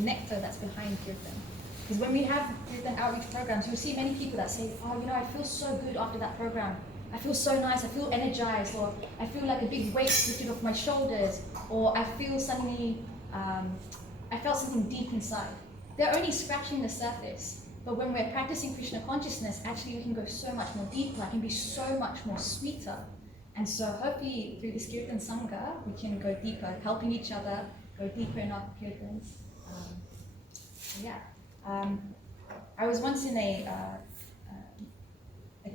nectar that's behind Kirtan. Because when we have Kirtan outreach programs, you'll see many people that say, oh, I feel so good after that program. I feel so nice, I feel energized, or I feel like a big weight lifted off my shoulders, or I feel suddenly, I felt something deep inside. They're only scratching the surface. But when we're practicing Krishna consciousness, actually we can go so much more deeper, it can be so much more sweeter. And so hopefully through this Kirtan Sanga, we can go deeper, helping each other, go deeper in our Kirtans. I was once in a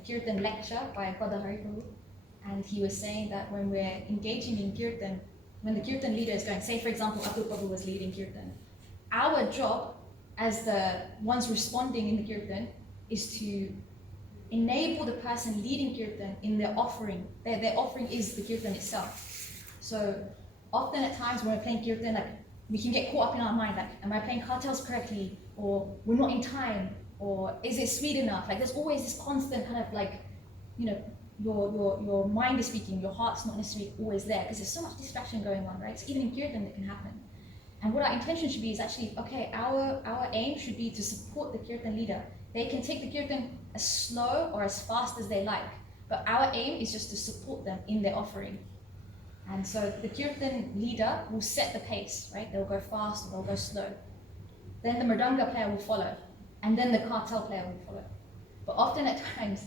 Kirtan lecture by Brother Haripuru, and he was saying that when we're engaging in Kirtan, when the Kirtan leader is going, say for example, Abdul Prabhu was leading Kirtan, our job as the ones responding in the Kirtan is to enable the person leading Kirtan in their offering. Their offering is the Kirtan itself. So often at times when we're playing Kirtan, like we can get caught up in our mind, like, am I playing Kartaals correctly? Or we're not in time? Or is it sweet enough? Like there's always this constant kind of like, your mind is speaking, your heart's not necessarily always there because there's so much distraction going on, right? So even in Kirtan that can happen. And what our intention should be is actually, okay, our aim should be to support the Kirtan leader. They can take the Kirtan as slow or as fast as they like, but our aim is just to support them in their offering. And so the Kirtan leader will set the pace, right? They'll go fast or they'll go slow. Then the Mridanga player will follow, and then the Kartaal player will follow. But often at times,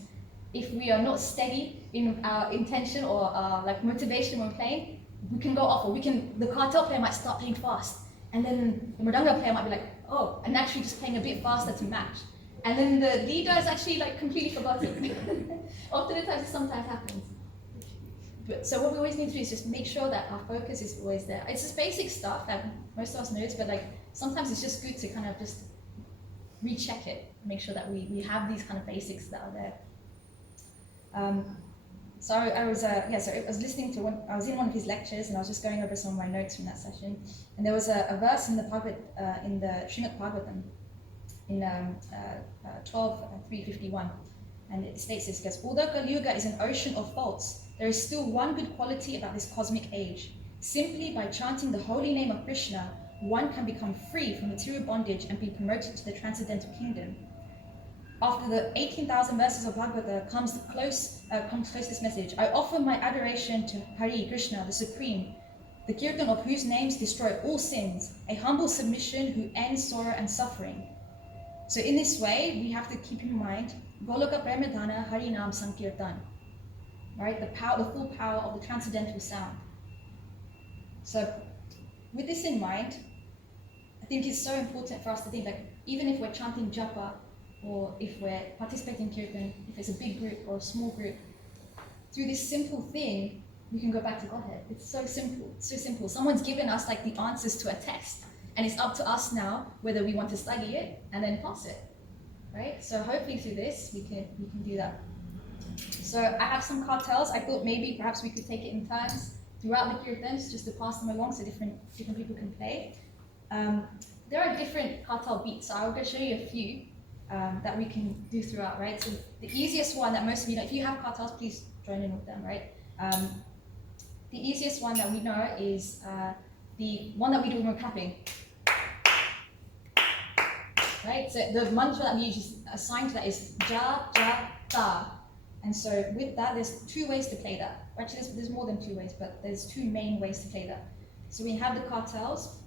if we are not steady in our intention or our like motivation when playing, we can go off, or the Kartaal player might start playing fast, and then the Mridanga player might be like, oh, and actually just playing a bit faster to match. And then the leader is actually like completely forgotten. Often at times, it sometimes happens. So what we always need to do is just make sure that our focus is always there. It's just basic stuff that most of us knows, but like sometimes it's just good to kind of just recheck it, make sure that we have these kind of basics that are there. So I was listening to I was in one of his lectures, and I was just going over some of my notes from that session, and there was a verse in the in the Srimad Bhagavatam in 12:351, and it states this: because although Kali Yuga is an ocean of faults, there is still one good quality about this cosmic age. Simply by chanting the holy name of Krishna, one can become free from material bondage and be promoted to the transcendental kingdom. After the 18,000 verses of Bhagavata comes close this message: I offer my adoration to Hari Krishna, the Supreme, the Kirtan of whose names destroy all sins, a humble submission who ends sorrow and suffering. So in this way, we have to keep in mind Goloka Premadhana Hari Nam Sankirtan, right? The full power of the transcendental sound. So with this in mind, I think it's so important for us to think, like, even if we're chanting japa, or if we're participating in Kirtan, if it's a big group or a small group, through this simple thing, we can go back to Godhead. It's so simple, so simple. Someone's given us like the answers to a test, and it's up to us now whether we want to study it and then pass it, right? So hopefully through this, we can do that. So I have some kartals. I thought maybe perhaps we could take it in turns throughout the Kirtans just to pass them along so different people can play. There are different kartal beats, so I'll go show you a few that we can do throughout, right? So the easiest one that most of you know, if you have kartals, please join in with them, right? The easiest one that we know is the one that we do when we're clapping, right? So the mantra that we usually assign to that is ja, ja, ta. And so with that, there's two ways to play that. Actually, there's more than two ways, but there's two main ways to play that. So we have the kartals.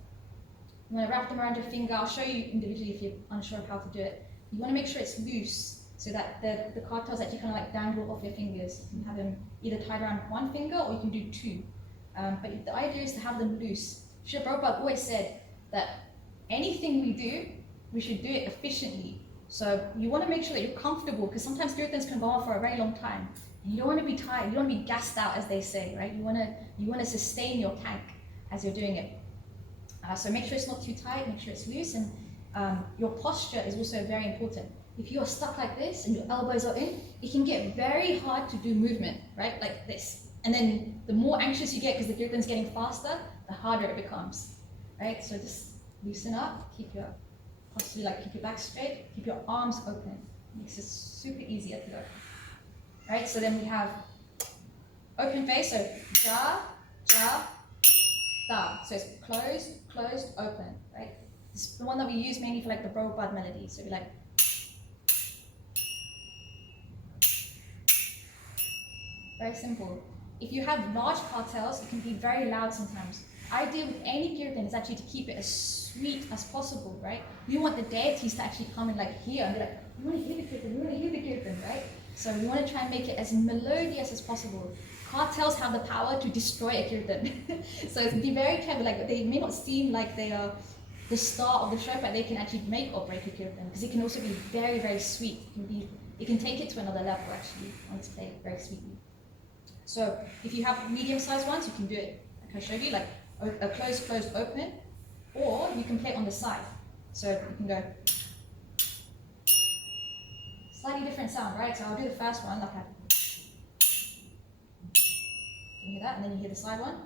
I'm going to wrap them around your finger. I'll show you individually if you're unsure of how to do it. You want to make sure it's loose so that the kartals actually kind of like dangle off your fingers. You can have them either tied around one finger or you can do two. But the idea is to have them loose. Srila Prabhupada always said that anything we do, we should do it efficiently. So you want to make sure that you're comfortable, because sometimes kirtans can go on for a very long time. And you don't want to be tired, you don't want to be gassed out, as they say, right? You want to sustain your tank as you're doing it. So make sure it's not too tight, make sure it's loose, and your posture is also very important. If you're stuck like this and your elbows are in, it can get very hard to do movement, right? Like this. And then the more anxious you get because the kirtan's getting faster, the harder it becomes, right? So just loosen up, keep your posture, like keep your back straight, keep your arms open. Makes it super easy at the go. Right, so then we have open face, so ja, ja, da. So it's closed, closed, open, right? This is the one that we use mainly for like the Prabhupada melody. So we like. Very simple. If you have large kartals, it can be very loud sometimes. Idea with any kirtan is actually to keep it as sweet as possible, right? We want the deities to actually come and like hear and be like, we want to hear the kirtan, we want to hear the kirtan, right? So we want to try and make it as melodious as possible. Kartals have the power to destroy a kirtan. So be very careful, like they may not seem like they are the star of the show, but they can actually make or break a kirtan, because it can also be very, very sweet. It can take it to another level actually, when it's played very sweetly. So if you have medium-sized ones, you can do it like I showed you, like a closed, open, or you can play it on the side. So you can go slightly different sound, right? So I'll do the first one, like you hear that, and then you hear the side one.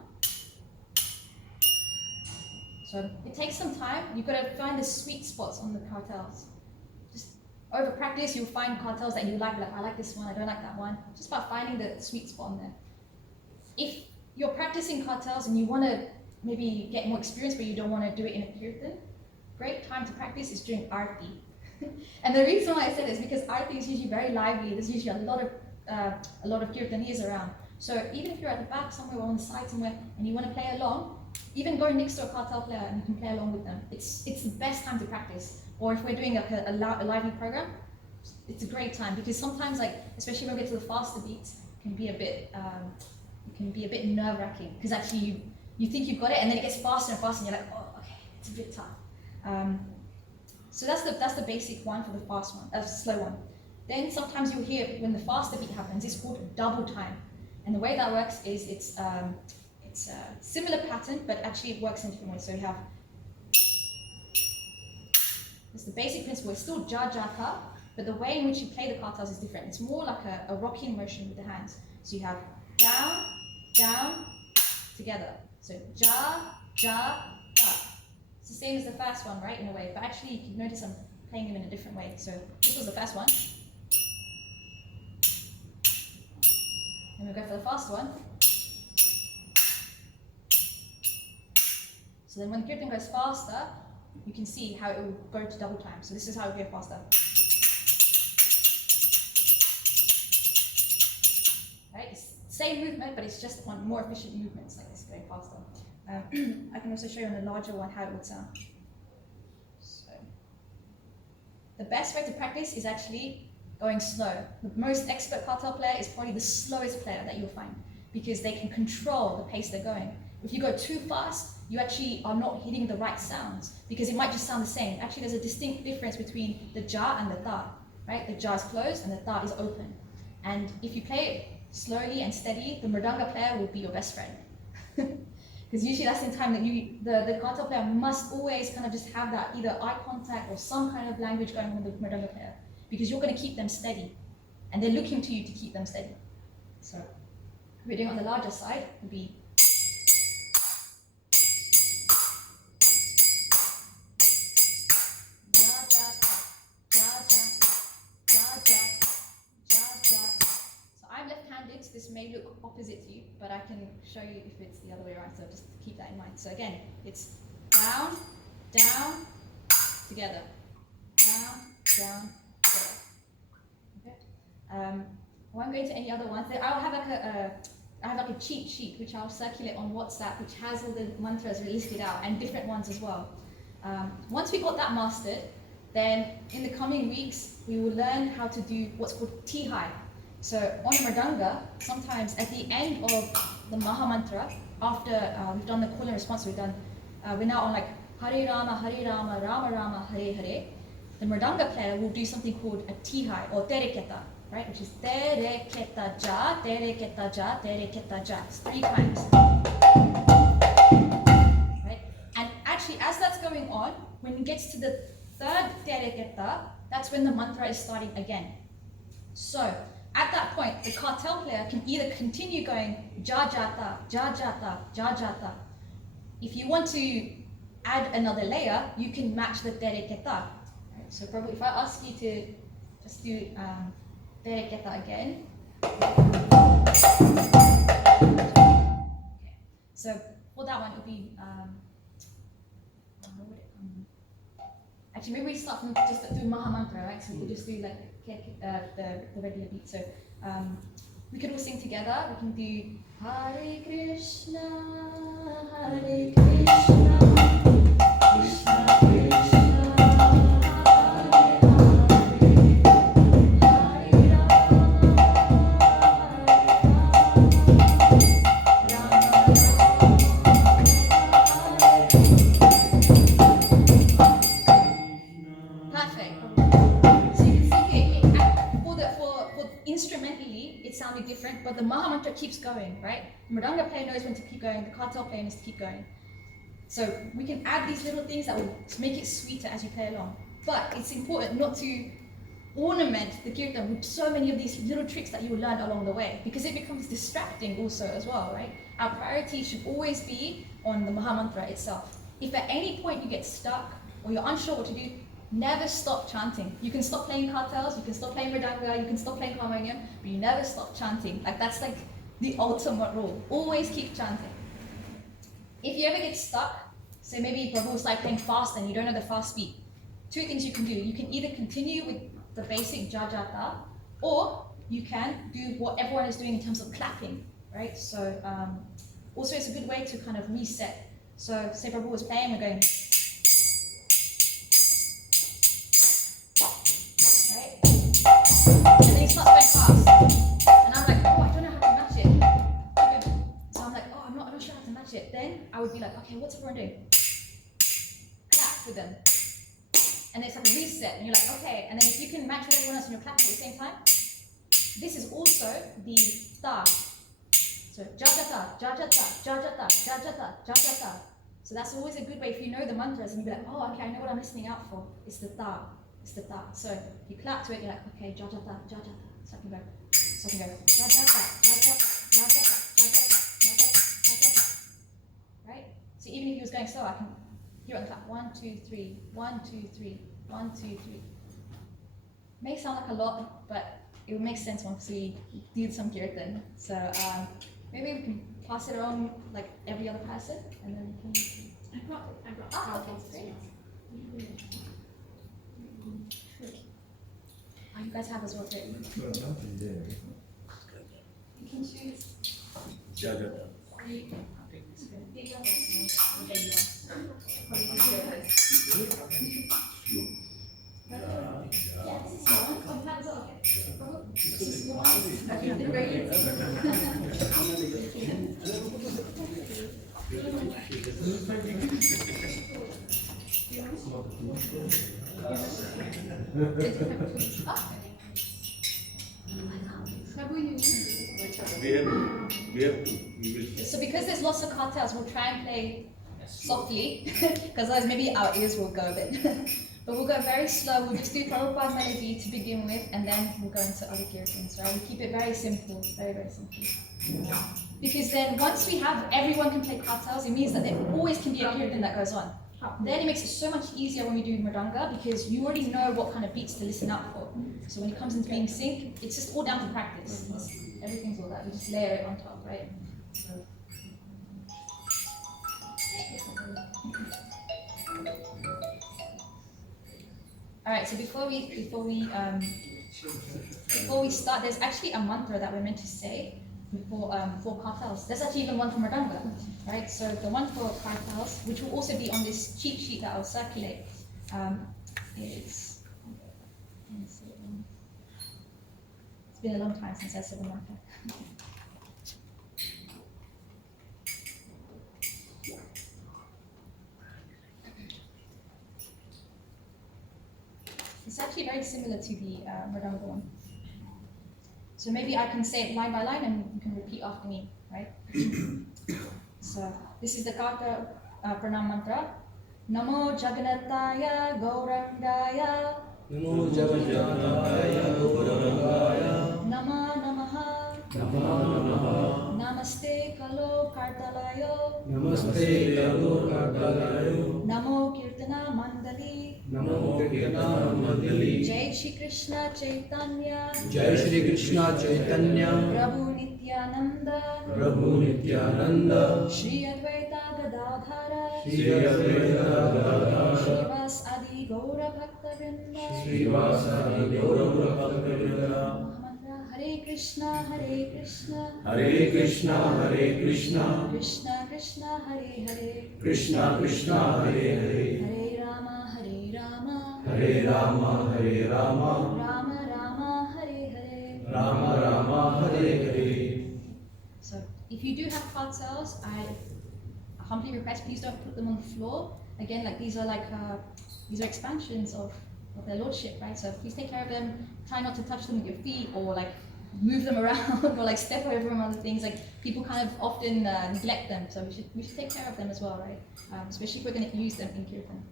So it takes some time. You've got to find the sweet spots on the kartals. Just over practice, you'll find kartals that you like I like this one, I don't like that one. Just about finding the sweet spot on there. If you're practicing kartals and you want to maybe get more experience, but you don't want to do it in a kirtan, great time to practice is during arti. And the reason why I said this is because arti is usually very lively. There's usually a lot of kirtanias around. So even if you're at the back somewhere or on the side somewhere and you want to play along, even go next to a kartal player and you can play along with them. It's the best time to practice. Or if we're doing like a lively program, it's a great time, because sometimes, like especially when we get to the faster beats, it can be a bit nerve-wracking, because actually you think you've got it and then it gets faster and faster and you're like, oh, okay, it's a bit tough. So that's the basic one for the fast one, slow one. Then sometimes you'll hear when the faster beat happens, it's called double time. And the way that works is it's a similar pattern, but actually it works in different ways. So you have, it's the basic principle. It's still ja ja ka, but the way in which you play the kartals is different. It's more like a rocking motion with the hands. So you have down, down, together. So ja, ja, ka. It's the same as the first one, right, in a way. But actually, you can notice I'm playing them in a different way. So this was the first one. Then we'll go for the fast one. So then when the kirtan goes faster, you can see how it will go to double time. So this is how it will go faster. Right? It's the same movement, but it's just on more efficient movements like this, going faster. I can also show you on a larger one how it would sound. So the best way to practice is actually going slow. The most expert kartal player is probably the slowest player that you'll find, because they can control the pace they're going. If you go too fast, you actually are not hitting the right sounds, because it might just sound the same. Actually, there's a distinct difference between the ja and the ta, right? The ja is closed and the ta is open. And if you play it slowly and steady, the mridanga player will be your best friend. Because usually that's in time that the kartal player must always kind of just have that either eye contact or some kind of language going on with the mridanga player, because you're going to keep them steady, and they're looking to you to keep them steady. So if we're doing it on the larger side, it would be this may look opposite to you, but I can show you if it's the other way around, so just keep that in mind. So again, it's down, down, together, down, down, together. Okay. I won't go into any other ones. I'll have like a cheat sheet which I'll circulate on WhatsApp, which has all the mantras listed out and different ones as well. Once we got that mastered, then in the coming weeks we will learn how to do what's called Tihai. So on a mridanga, sometimes at the end of the Maha Mantra, after we've done the call and response, we're now on like Hare Rama, Rama Rama, Hare Hare. The mridanga player will do something called a tihai or tere keta, right? Which is tere keta ja, tere keta ja, tere keta ja. It's 3 times. Right? And actually, as that's going on, when it gets to the 3rd tere keta, that's when the mantra is starting again. So at that point, the kartal player can either continue going ja jata, ja jata, ja jata. If you want to add another layer, you can match the tere keta. Right? So probably if I ask you to just do tere keta again. Okay. So for that one, it would be Actually, maybe we start from just do Maha Mantra, right? So we could just do like the regular beat. So we could all sing together. We can do Hare Krishna, Hare Krishna, Krishna Krishna. Instrumentally, it sounded different, but the Maha Mantra keeps going, right? The Mridanga player knows when to keep going, the Kartaal player needs to keep going. So we can add these little things that will make it sweeter as you play along. But it's important not to ornament the Kirtan with so many of these little tricks that you will learn along the way, because it becomes distracting also as well, right? Our priority should always be on the Maha Mantra itself. If at any point you get stuck or you're unsure what to do, never stop chanting. You can stop playing kartals, you can stop playing mridanga, you can stop playing harmonium, but you never stop chanting. Like that's like the ultimate rule. Always keep chanting. If you ever get stuck, so maybe Prabhu was like playing fast and you don't know the fast beat, two things you can do. You can either continue with the basic jajata, or you can do what everyone is doing in terms of clapping, right? So also it's a good way to kind of reset. So say Prabhu was playing, we're going, and then he starts going fast, and I'm like, oh, I don't know how to match it. So I'm like, oh, I'm not sure how to match it. Then I would be like, okay, what's everyone doing? Clap with them, and it's like a reset, and you're like, okay. And then if you can match with everyone else and you're clapping at the same time, this is also the ta. So jajata, jajata, jajata, jajata, jajata. So that's always a good way if you know the mantras and you be like, oh, okay, I know what I'm listening out for. It's the ta. It's the ta. So you clap to it, you're like, okay, jajata, jajata. So I can go, jajata, jajata, jajata, jajata, jajata, jajata. Right? So even if he was going slow, I can hear it on the clap. 1, 2, 3, 1, 2, 3, 1, 2, 3. May sound like a lot, but it will make sense once we do some kirtan. So maybe we can pass it on like every other person, and then we can. I brought. Okay, great. Oh, you guys have as well too. You can choose. Jagata. So because there's lots of kartals, we'll try and play softly, because otherwise maybe our ears will go a bit. But we'll go very slow. We'll just do Prabhupada melody to begin with, and then we'll go into other kirtans. Right? We keep it very simple, very, very simple. Because then once we have everyone can play kartals, it means that there always can be a kirtan that goes on. Then it makes it so much easier when we do mridanga, because you already know what kind of beats to listen out for. So when it comes into being sync, it's just all down to practice. Everything's all that. We just layer it on top, right? So. All right. So before we start, there's actually a mantra that we're meant to say before for kartals. There's actually even one for mridanga, right? So the one for kartals, which will also be on this cheat sheet that I'll circulate, is. It's been a long time since I said the mantra. It's actually very similar to the mridanga one. So maybe I can say it line by line and you can repeat after me, right? So this is the Karta Pranam mantra. Namo Jagannataya Gaurangaya. Namo Jagannataya Gaurangaya. Nama Namaha. Nama Namaha. Namaste Kalo Kartalayo. Namaste Kalo Kartaal. Namo Kirtana Mandali. Namo Kirtan Mandali. Jai Shri Krishna Chaitanya. Jai Shri Krishna Chaitanya. Prabhu Nityananda. Prabhu Nityananda. Shri Advaita Gadadhara. Shri Advaita Gadadhara. Shivas Adi Gaura Bhaktavrinda. Srivasadi Gaura Bhaktavrinda. Mahamantra Hare Krishna, Hare Krishna. Hare Krishna, Hare Krishna. Krishna Krishna, Hare Hare. Krishna Krishna, Hare Hare. Hare Rama, Hare Rama. Hare Rama, Hare Rama. Rama Rama, Hare Hare. Rama Rama, Hare Hare. So, if you do have kartaals, I humbly request please don't put them on the floor. Again, like these are expansions of their lordship, right? So please take care of them. Try not to touch them with your feet or like move them around or like step over them, other things. Like people kind of often neglect them, so we should take care of them as well, right? Especially if we're going to use them in Kirtan.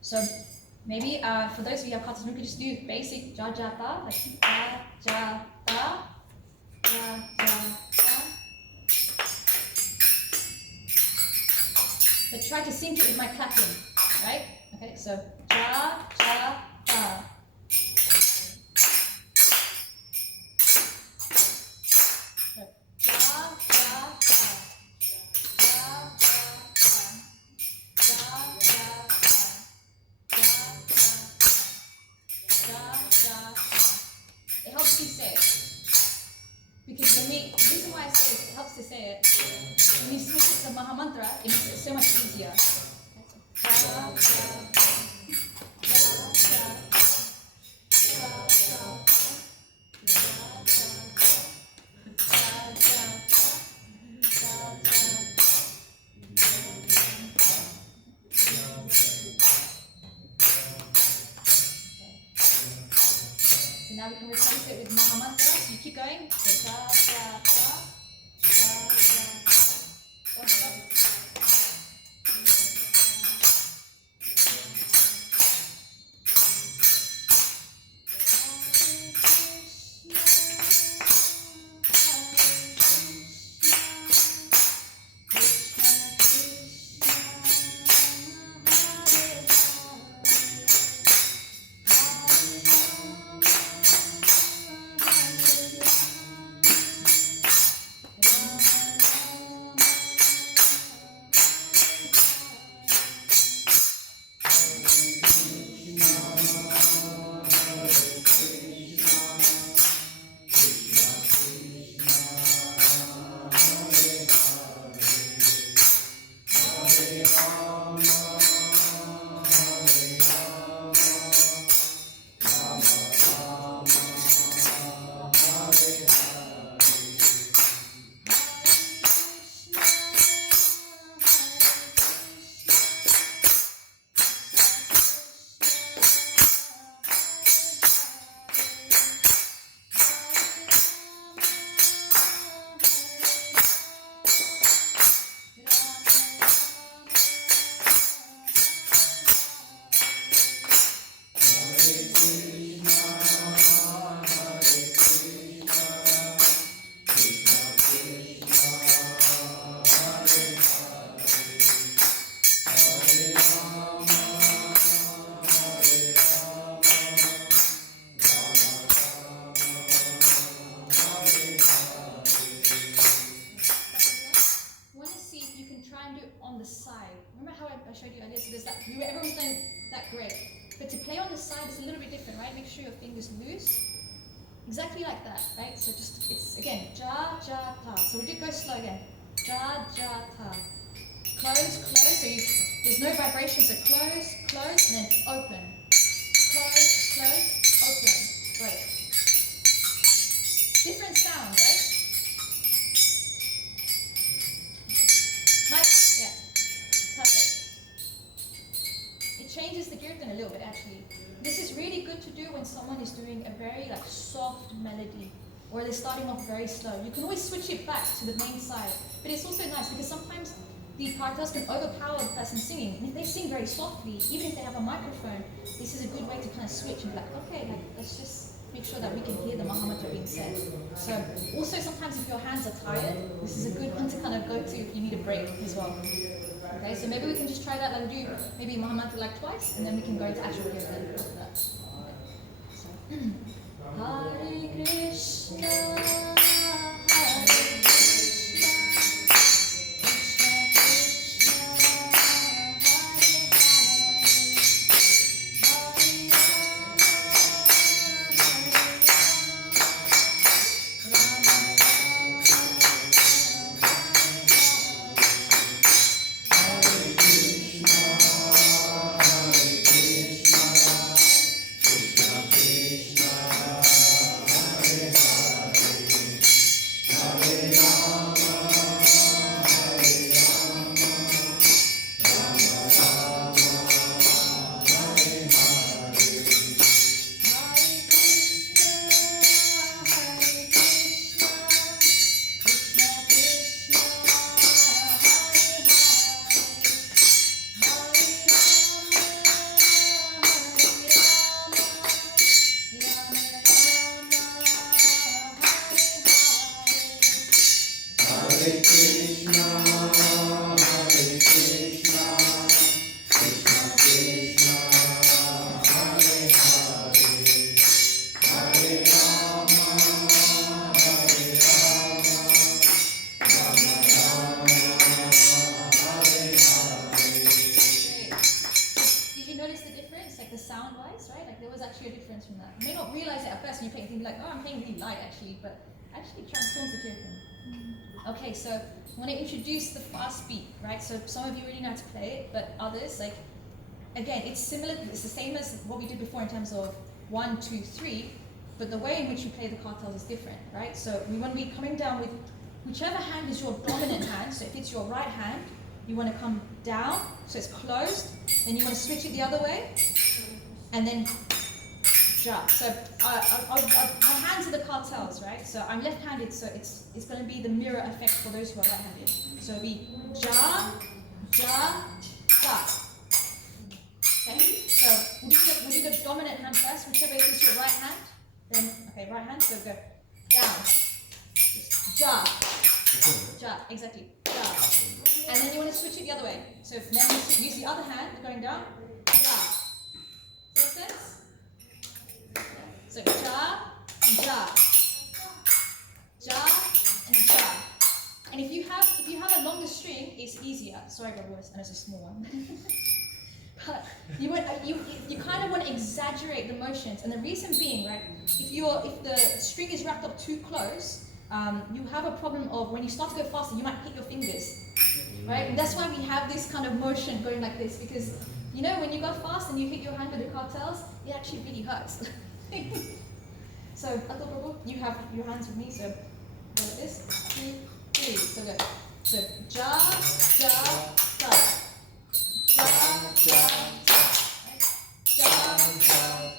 So maybe for those of you who have kartals, we could just do basic ja ja ta, like ja ja ta, ja ja ta. But try to sync it with my clapping, right? Okay, so ja, ja, ta. So, ja, ja, ta. Ja, ja, ta. Ja, ja, ta. Ja, ja, ta. It helps you say it. Because the reason why I say it helps to say it. When you switch it to Mahamantra, it makes it so much easier. So now we can replace it with Mahamantra. So you keep going. So ja, ja, ta. Ja, ja, ta. Don't stop. Everyone's done that great. But to play on the side is a little bit different, right? Make sure your finger's loose. Exactly like that, right? So just, it's again, ja, ja, ta. So we'll go slow again. Ja, ja, ta. Close, close. So there's no vibration. So close, close, and then open. Close, close, open. Great. Different sound, right? Nice, yeah. Perfect. It changes the kirtan a little bit actually. This is really good to do when someone is doing a very soft melody or they're starting off very slow. You can always switch it back to the main side. But it's also nice because sometimes the kartaals can overpower the person singing. And if they sing very softly, even if they have a microphone, this is a good way to kind of switch and be like, okay, let's just make sure that we can hear the Mahamantra being said. So also sometimes if your hands are tired, this is a good one to kind of go to if you need a break as well. Okay, so maybe we can just try that and do maybe Mahamantra twice, and then we can go into actual kirtan after that. So, Hare Krishna, Hare Krishna, Krishna Krishna, Hare Hare, Hare did you notice the difference, like the sound-wise, right? Like there was actually a difference from that. You may not realize it at first when you're playing, think like, oh, I'm playing really light actually, but actually it transforms the Kirtan. Okay, so I want to introduce the fast beat, right? So some of you already know how to play it, but others, like, again, it's similar, it's the same as what we did before in terms of 1, 2, 3, but the way in which you play the kartals is different, right? So we want to be coming down with whichever hand is your dominant hand. So if it's your right hand, you want to come down, so it's closed, then you want to switch it the other way, and then ja. So my hands are the kartals, right? So I'm left-handed, so it's going to be the mirror effect for those who are right-handed. So it'll be ja, ja, ja. Okay, so we'll do the dominant hand first, whichever is your right hand. Then, okay, right hand, so go down. Just ja, ja, exactly, ja. And then you want to switch it the other way. So then you use the other hand going down, ja. Does that make sense? So ja, ja, ja, and ja. And if you have a longer string, it's easier. Sorry, brothers, and it's a small one. But you kind of want to exaggerate the motions, and the reason being, right? If the string is wrapped up too close, you have a problem of when you start to go faster, you might hit your fingers, right? And that's why we have this kind of motion going like this, because you know when you go fast and you hit your hand with the kartals, it actually really hurts. So Atul Prabhu, you have your hands with me, so go like this, 2, 3, so go. So ja, ja, ja. Ja, ja, ja. Right? Ja, ja, ja.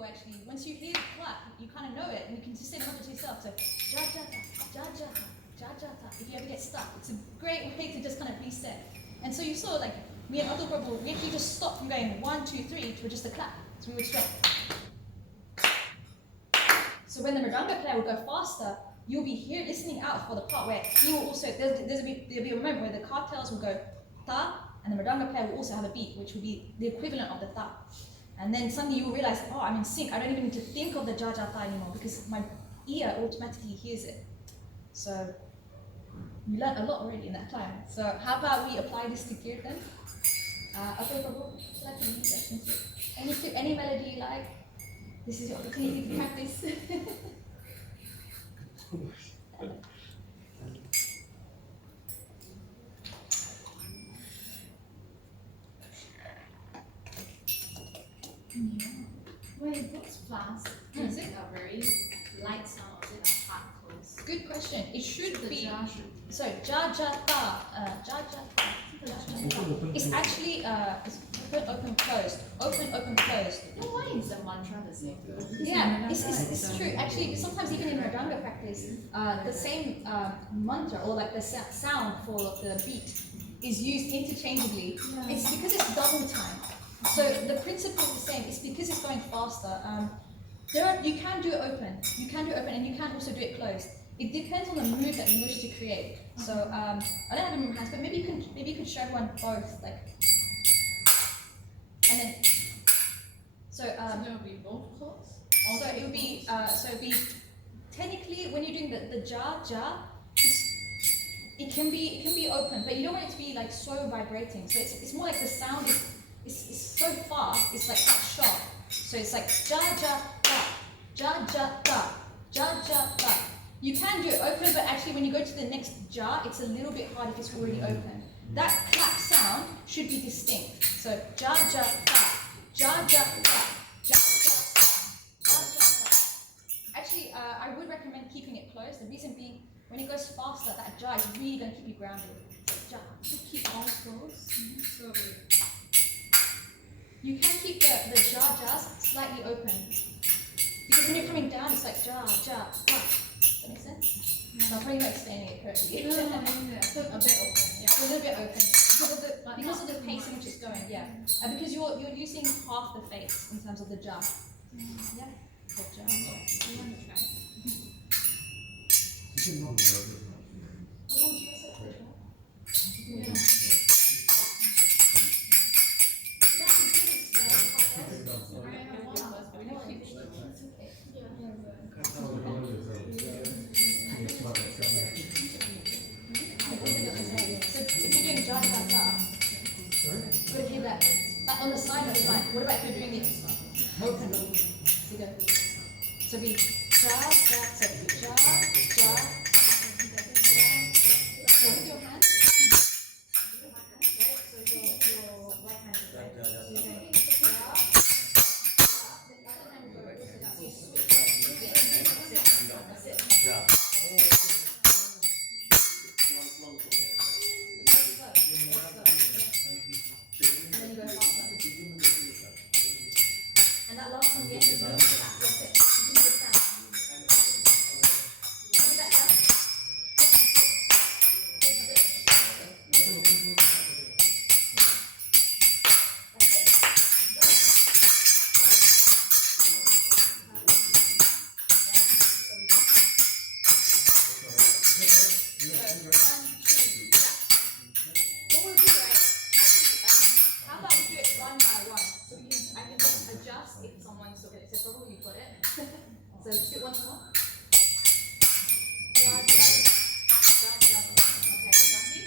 Actually, once you hear the clap, you kind of know it, and you can just say it to yourself. So, ja ja ta, ja ja ta, ja ja ta. If you ever get stuck, it's a great way to just kind of reset. And so you saw, like me and Atul Prabhu, we actually just stopped from going 1, 2, 3 to just a clap. So we would straight. So when the mridanga player would go faster, you'll be here listening out for the part where he will also there'll be a moment where the kartals will go ta, and the mridanga player will also have a beat, which will be the equivalent of the ta. And then suddenly you will realize, oh, I'm in sync. I don't even need to think of the ja ja ta anymore because my ear automatically hears it. So you learned a lot already in that time. So how about we apply this to Kirtan? Atul Prabhu, would you like to lead us into it? Any melody you like? This is your opportunity to practice. When it looks fast, is it a very light sound or is it a hard close? Good question. It should The be. ja should be. Sorry, ja ja ta. Ja ja ta. It's actually open, open, closed, open, open, closed. Then why is the mantra the same? Yeah, it's true. Actually, sometimes even in Madanga practice, the same mantra or like the sound for the beat is used interchangeably. Yeah. It's because it's double time. So the principle is the same. It's because it's going faster. You can do it open. You can do it open, and you can also do it closed. It depends on the mood that you wish to create. So I don't have them in my hands, but maybe you can show everyone both, like, and then so So there will be both chords? so it would be technically when you're doing the ja, it can be open, but you don't want it to be like so vibrating. So it's more like the sound is so fast. It's like that sharp. So it's like ja da. You can do it open, but actually when you go to the next ja, it's a little bit hard if it's already open. That clap sound should be distinct. So ja da, ja da, ja da. Actually, I would recommend keeping it closed. The reason being, when it goes faster, that ja is really going to keep you grounded. Ja. So keep all closed. So You can keep the ja's slightly open. Because when you're coming down, it's like ja. Does that make sense? So I'm probably not explaining it correctly. no, so a bit open, yeah. A little bit open. Because of the pace in which it's going, yeah. Because you're using half the face in terms of the ja. Yeah. The ja. You want to try? I have one of us, but we don't keep So if you're doing ja, good, hear that. But on the side, that's fine. What about if you're doing it open? So go. So be ja. So with your hand. So your right hand is right. So you're going ja. The other hand will go opposite up. You switch. That's it. And then you go faster. And that last one, yes, is no clap. That's it. You can do it down. Do that down. So let's do it once more. Ja. Okay, lucky.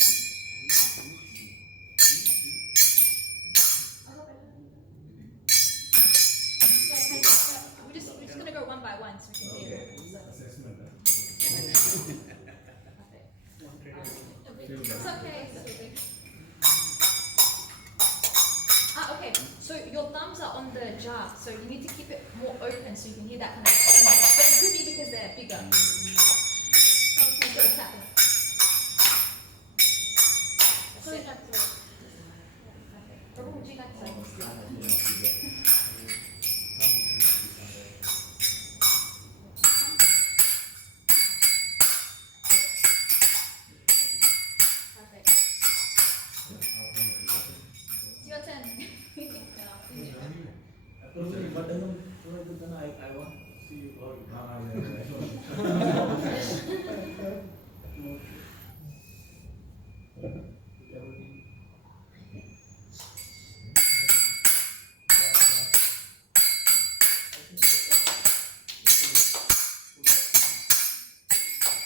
We're just gonna go one by one so we can hear it. It's okay. Okay. So your thumbs are on the jar, so you need to keep it more open so you can hear that kind of. But it could be because they're bigger. Instead of clapping. That's it. Robert, would you like to? Perfect. It's your turn. I want to see all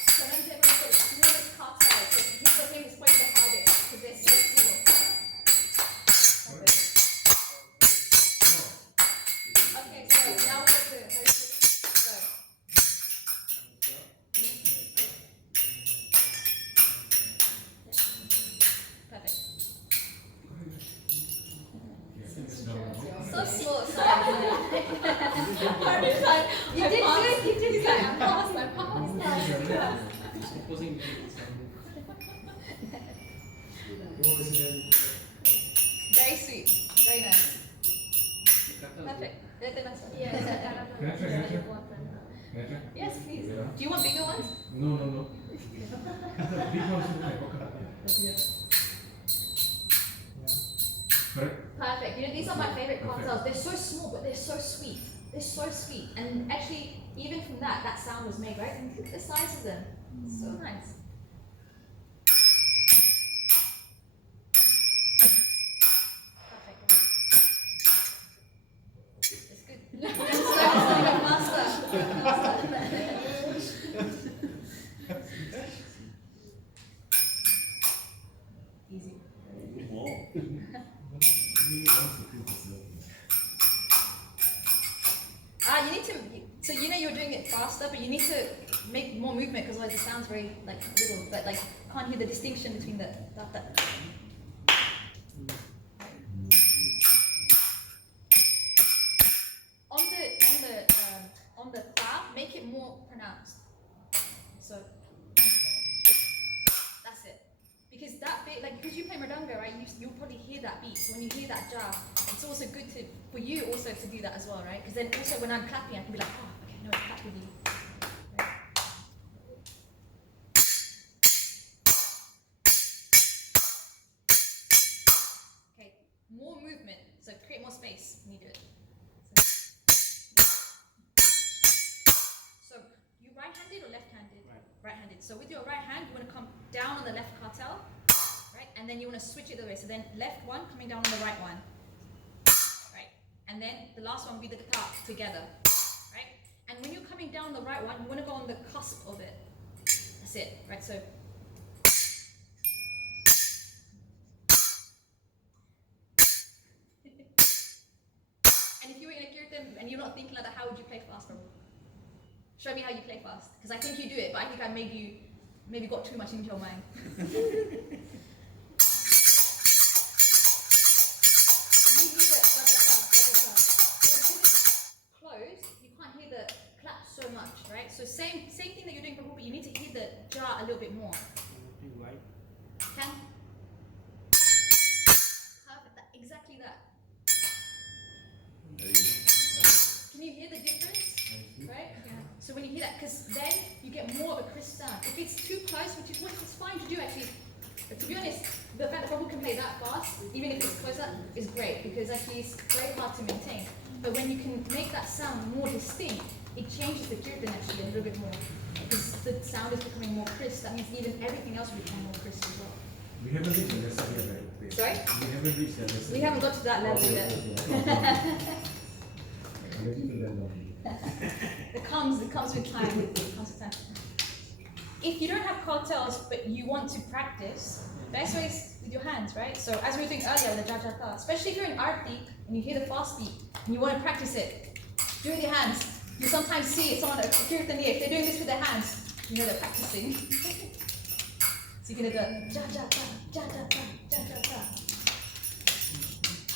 So then get rid of this. You know this Kartaal, so you hit the fingers quite the hardest because they're so small. Okay, so now we're going to very quick. So. Perfect. So small, sorry. You did good, you did good. I paused. Very sweet. Very nice. Perfect. Yes, that is very important. Yes, please. Do you want bigger ones? No. Big ones is like correct. Perfect. You know, these are my favorite kartaals. They're so small, but they're so sweet. They're so sweet. And actually, even from that sound was made, right? And look at the size of them. So nice. Perfect. It's good. Master. Easy. You need to, so you know you're doing it faster, but you need to make more movement because otherwise it sounds very like little, but like can't hear the distinction between the that. On the fa, make it more pronounced. So that's it. Because that bit, like, because you play mridanga, right? You'll probably hear that beat. So when you hear that jar, it's also good for you also to do that as well, right? Because then also when I'm clapping, I can be like, oh, okay, no, clap with you. Right? Okay, more movement. So create more space when you do it. So you right-handed or left-handed? Right-handed. So with your right hand, you want to come down on the left kartaal. Right? And then you want to switch it the other way. So then left one coming down on the right one. Right? And then the last one will be the guitar together. Right? And when you're coming down the right one, you want to go on the cusp of it. That's it. Right? So and if you were in a kirtan and you're not thinking like that, how would you play fast, bro? Show me how you play fast. Because I think you do it, but I think I maybe got too much into your mind. So much, right? So same thing that you're doing for but you need to hear the jar a little bit more. Right. Can? Perfect. Exactly that. Can you hear the difference? Right? Yeah. So when you hear that, because then you get more of a crisp sound. If it's too close, which is fine to do actually. But to be honest, the fact that Prabhu can play that fast, even if it's closer, is great because actually it's very hard to maintain. But when you can make that sound more distinct, it changes the kirtan actually a little bit more. Because the sound is becoming more crisp, that means even everything else will become more crisp as well. We haven't reached the lesson yet, right? Sorry? We haven't reached the lesson. We haven't got to that level yet. It comes with time. It comes with time. If you don't have kartaals but you want to practice, the best way is with your hands, right? So as we were doing earlier with the jajata, especially if you're in arti and you hear the fast beat and you want to practice it, do it with your hands. You sometimes see someone at Kirtan, if they're doing this with their hands, you know they're practicing. So you're gonna go jajata, jajata, jajata.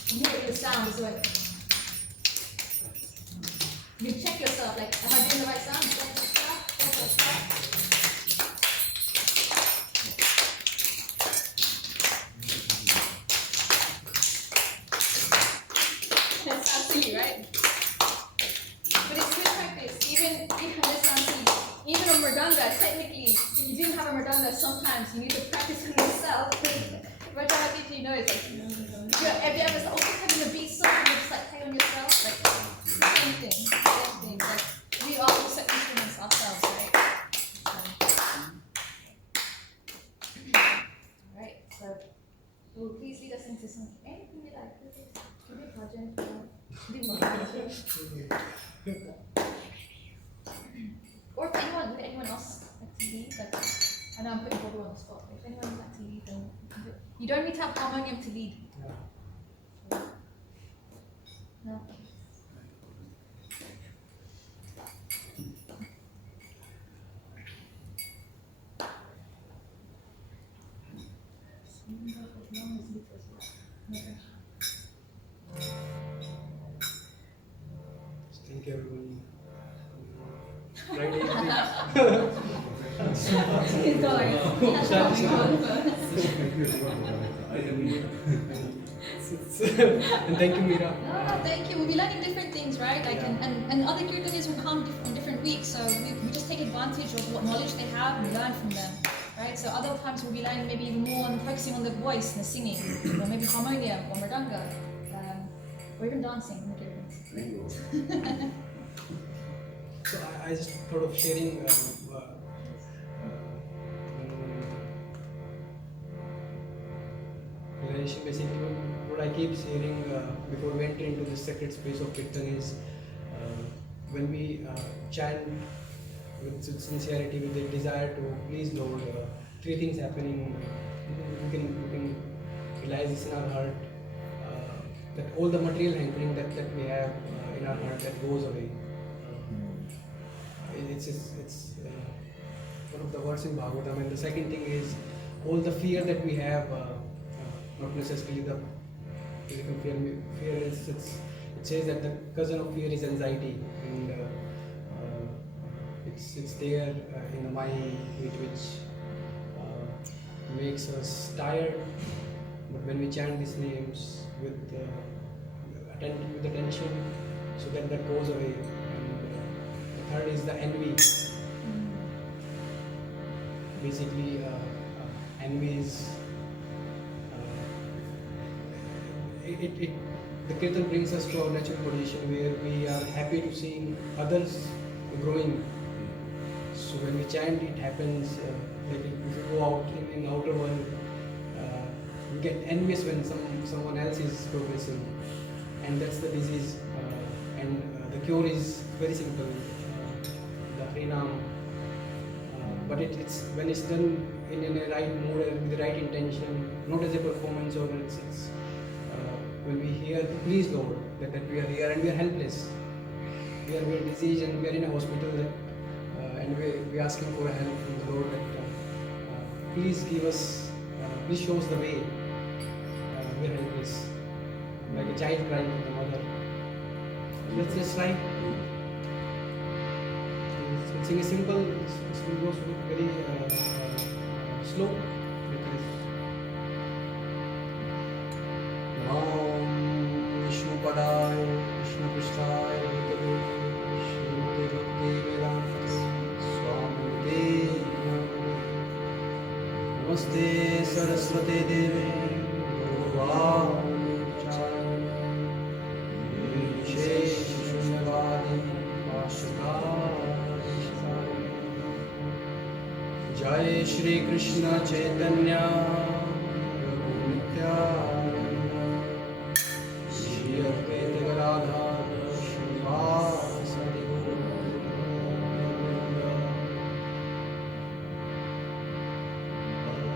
You hear it with the sound as well. You check yourself, like, am I doing the right sound? That sounds silly, right? But it's good practice. Even on mridanga, technically, if you didn't have a mridanga, sometimes you need to practice on yourself. Rajavati knows, like, if you ever also having a beat song and you just like play on yourself, like, same thing. Like, we are also instruments ourselves, right? Alright, so please lead us into some anything you like. Could be a project. Or if anyone else like to lead, like, I know I'm putting Bobo on the spot, but if anyone would like to lead, then you don't need to have harmonium to lead. No. Thank you, everybody. Friday He's going. He's not showing on first. Thank you. And thank you, Meera. Thank you. We'll be learning different things, right? Like, Yeah. and other Kirtanis will come on different weeks, so we just take advantage of what knowledge they have and learn from them, right? So other times we'll be learning maybe even more on focusing on the voice and the singing, or maybe harmonium or mridanga, or even dancing in the Kirtans. So I just thought of sharing realization. Basically, what I keep sharing before we enter into the sacred space of Kirtan is when we chant with sincerity, with the desire to please Lord, three things happening. We can realize this in our heart, that all the material hankering that we have in our heart, that goes away. It's one of the words in Bhagavatam. And the second thing is all the fear that we have, not necessarily the physical fear. Fear is it says that the cousin of fear is anxiety, and it's there in the mind, which makes us tired. But when we chant these names with attention, so that goes away. And the third is the envy. Basically, envy is the Kirtan brings us to our natural position where we are happy to see others growing. So when we chant, it happens. Like if you go out in outer world, we get envious when someone else is progressing, and that's the disease. And the cure is very simple. The Harinam. But it's when it's done in a right mood and with the right intention, not as a performance, or it's when we hear, please Lord, that we are here and we are helpless. We are diseased and we are in a hospital, and we are asking for help from the Lord that please give us, please show us the way. We are helpless, like a child crying for the mother. Let's just try. Sing a simple, it goes very slow. Nam Vishnu Padaya, Vishnu Krishnaya, Vishnu Bhakti Vedanta Swami Namaste Saraswati Devi Guruvani Chari Vishesh Shunyavadi Ashita Jai Shri Krishna Chaitanya Prabhu Nityananda Shri Advaita Gadadhar Srivasadi Guru Hare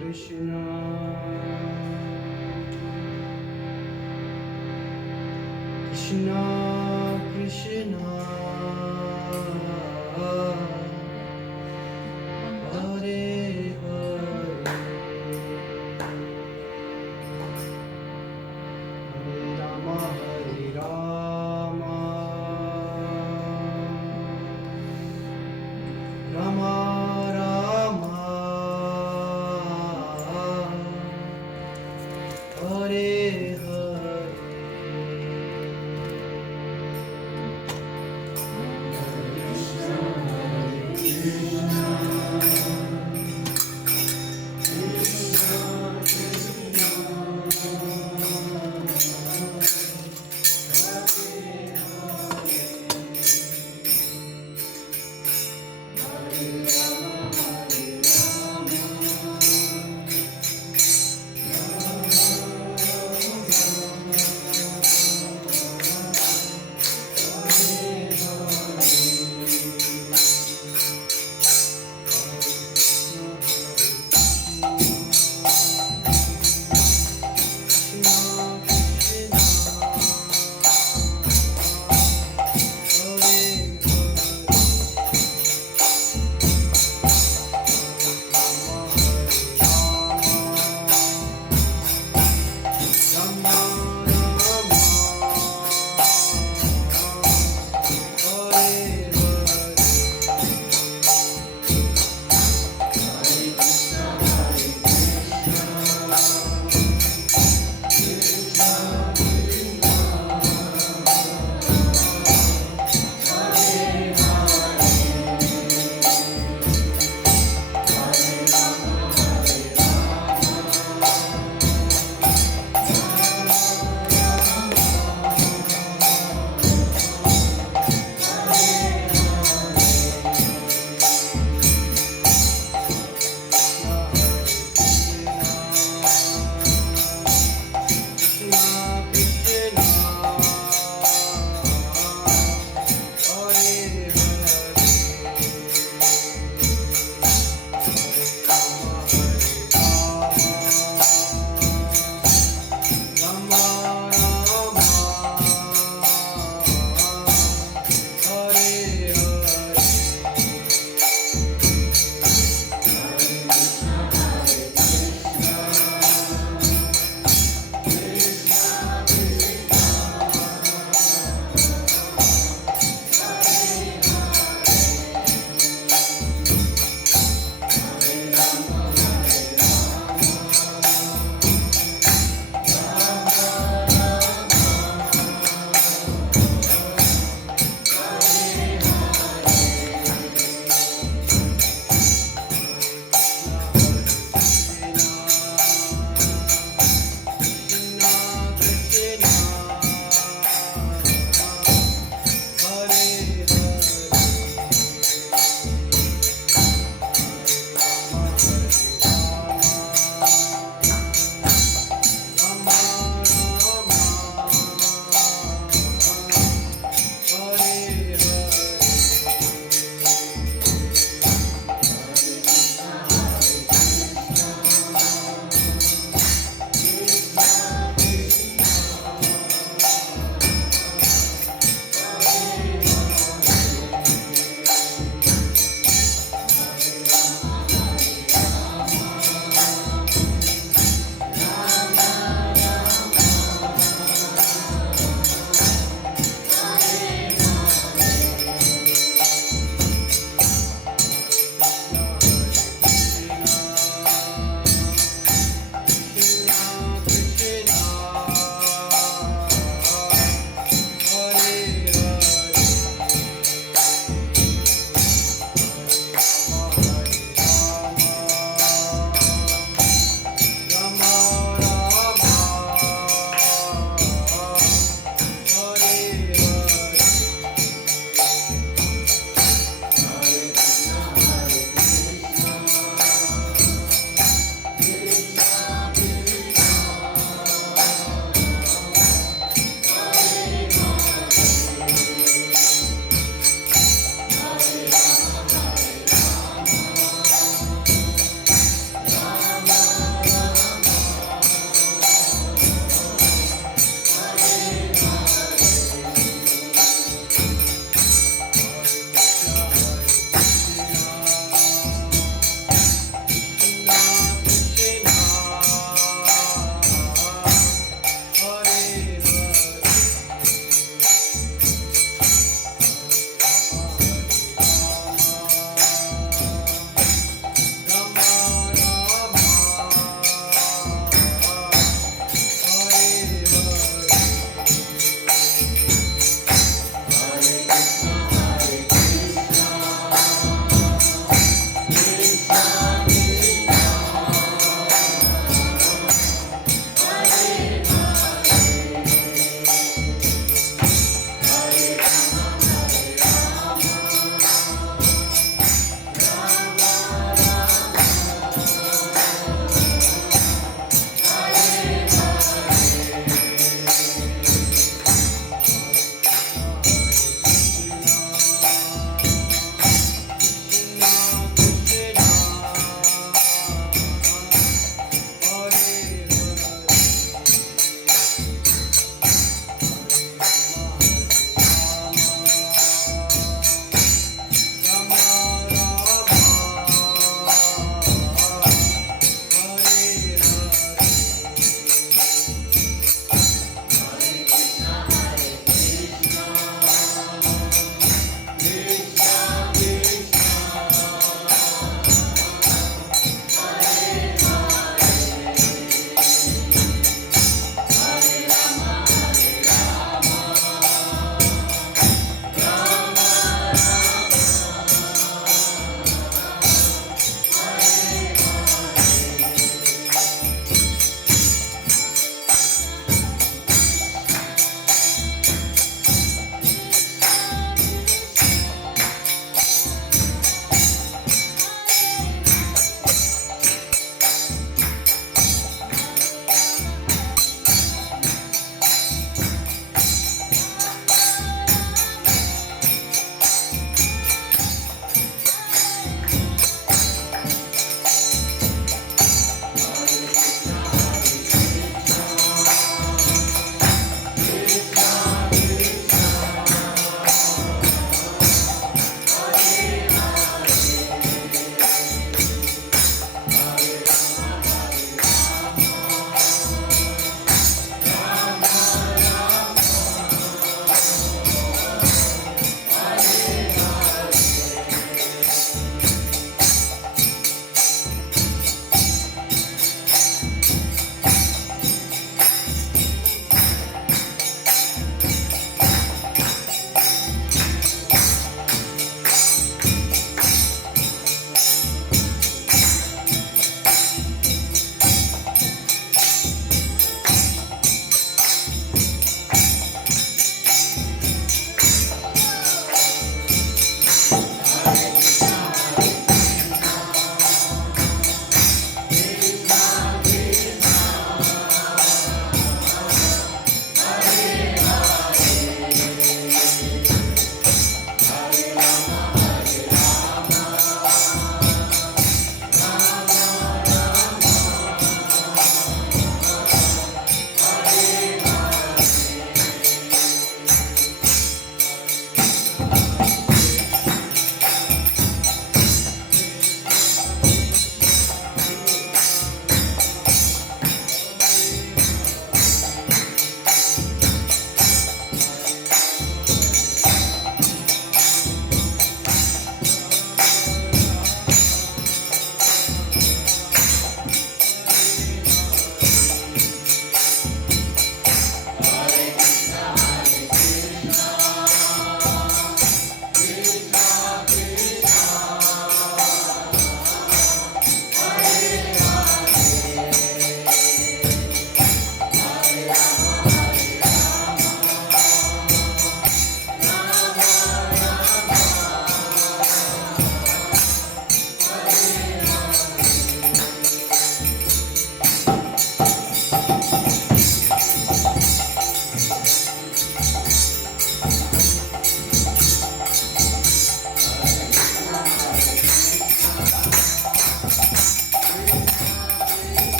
Krishna Krishna Krishna Hare Hare Hare Rama Rama Rama Hare Hare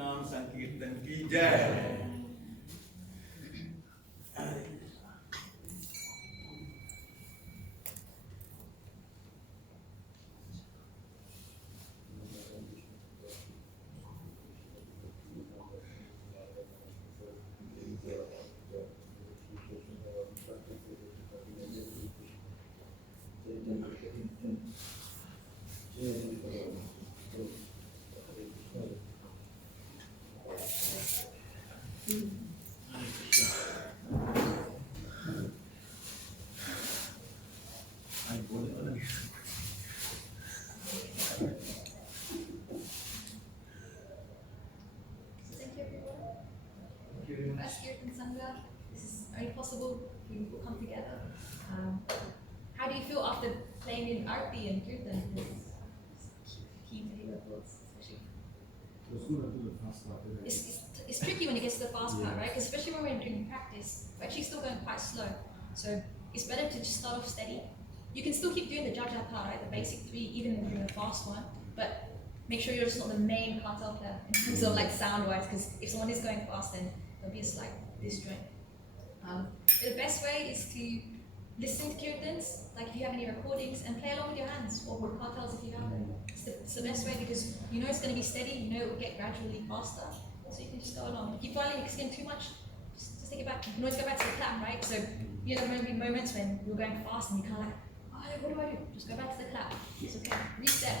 नाम संकीर्तन की जय। Thank you, everyone. First Kirtan Sanga, this is only possible if we all come together. How do you feel after playing in Arti and Kirtan? Keen to hear your thoughts, especially. It was good until the fast started. It's tricky when it gets to the fast part, right? 'Cause especially when we're doing practice, we're actually still going quite slow. So it's better to just start off steady. You can still keep doing the jaja part, right? The basic three, even when you're doing the fast one, but make sure you're just not the main Kartaal player in terms of like sound-wise, because if someone is going fast, then there'll be a slight disjoint. The best way is to listen to Kirtans, like if you have any recordings, and play along with your hands, or with Kartaals if you have them. It's the best way because you know it's going to be steady, you know it will get gradually faster, so you can just go along. If you find it's getting too much, just take it back. You can always go back to the clap, right? So you know, there may be moments when you're going fast and you kind of like, oh, what do I do? Just go back to the clap. It's okay. Reset.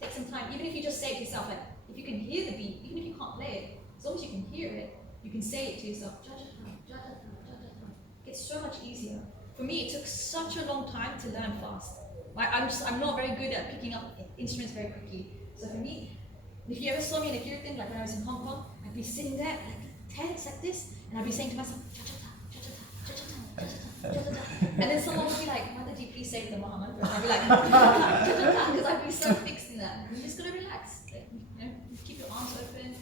Take some time. Even if you just say it to yourself, like, if you can hear the beat, even if you can't play it, as long as you can hear it, you can say it to yourself. It's so much easier. For me, it took such a long time to learn fast. I'm not very good at picking up instruments very quickly. So for me, if you ever saw me in a Kirtan, like when I was in Hong Kong, I'd be sitting there like tense like this, and I'd be saying to myself, and then someone would be like, why did you please say the Maha Mantra? And I'd be like, because I'd be so fixed in that. You just gotta relax. Like, you know, keep your arms open.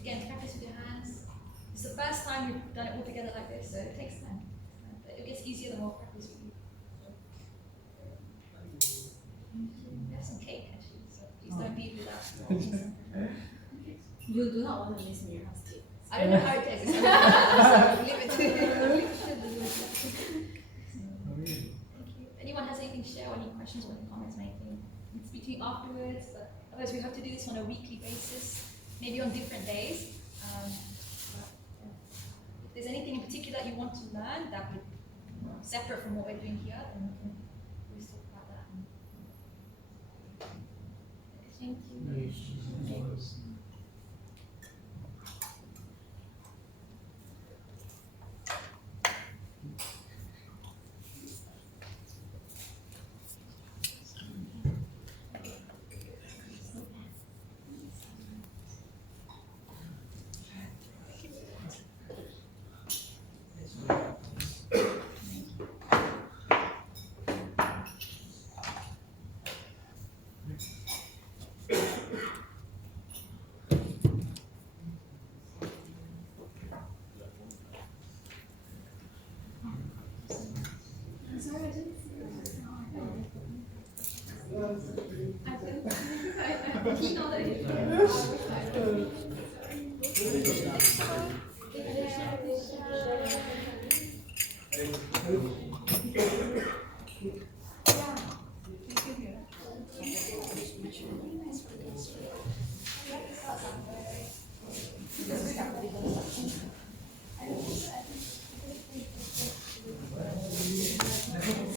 Again, practice with your hands. It's the first time you've done it all together like this, so it takes time. But it gets easier the more practice you do. We have some cake actually, so please don't be without. You do not want to miss me, you have to. I don't know how it tastes. So leave it to you. Thank you. If anyone has anything to share, or any questions or any comments, anything, you can speak to me afterwards. But otherwise, we hope to do this on a weekly basis, maybe on different days. If there's anything in particular that you want to learn that would separate from what we're doing here, then we can always talk about that. Thank you. He know that